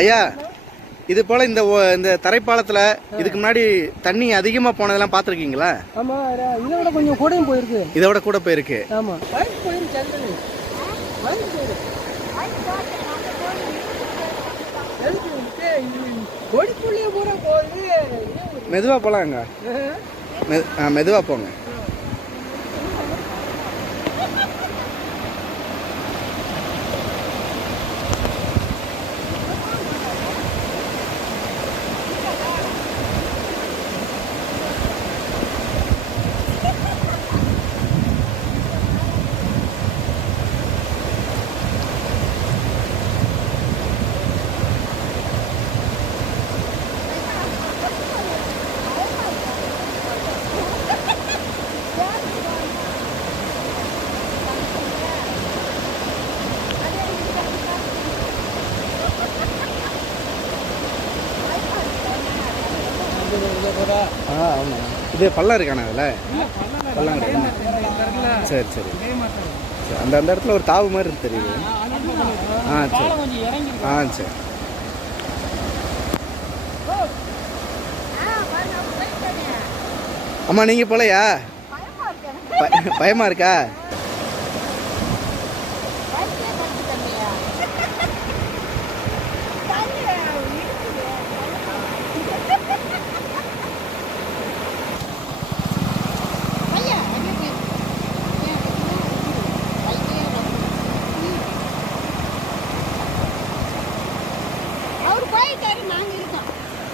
ஐயா இது போல இந்த இந்த தரைப்பாலத்தில் இதுக்கு முன்னாடி தண்ணி அதிகமாக போனதெல்லாம் பார்த்துருக்கீங்களா? ஆமா ர- இதை விட கொஞ்சம் கூடயும் போயிருக்கு. இதை விட கூட போயிருக்கு. ஆமா. வயசு போயிருக்கு சென்னை வயசு போயிருக்கு எதுக்கு வந்துட்டு இது கொடிக்குள்ளேயே பூரா போகுது மெதுவாக போகலாங்க மெ ஆ மெதுவாக போங்க. ஆ ஆமாம் இது பள்ளம் இருக்கானே அதில்? பள்ளம் கிடையாது சரி சரி. சரி, அந்த அந்த இடத்துல ஒரு தாவு மாதிரி தெரியுது. ஆ சரி. ஆ சரி. அம்மா நீங்கள் போலையா? ப- பயமா இருக்கா?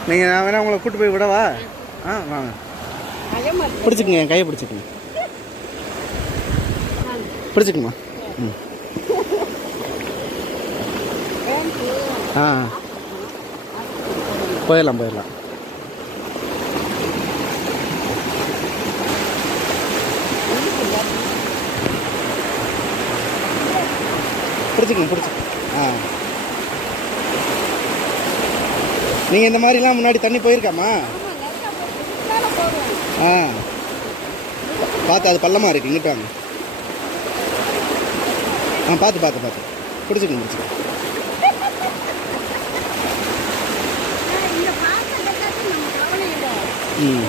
நீங்கள் நான் வேணா உங்களை கூட்டு போய் விடவா? ஆ வாங்க. பயமா பிடிச்சிக்கங்க என் கையை பிடிச்சிக்கங்க. பிடிச்சிக்கமா? ம். ஆ. போயிடலாம் போயிடலாம். பிடிச்சிக்கங்க பிடிச்சிக்கங்க ஆ. நீங்கள் இந்த மாதிரிலாம் முன்னாடி தண்ணி போயிருக்காமா? ஆ. பார்த்து அது பள்ளமாக இருக்கு இங்கிட்ட வாங்க. ஆ பார்த்து பார்த்து பார்த்து பிடிச்சிக்கோங்க பிடிச்சிக்கங்க ம்.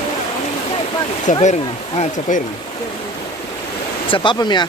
சரி போயிருங்க. ஆ சரி போயிருங்க. சரி பார்ப்போம்யா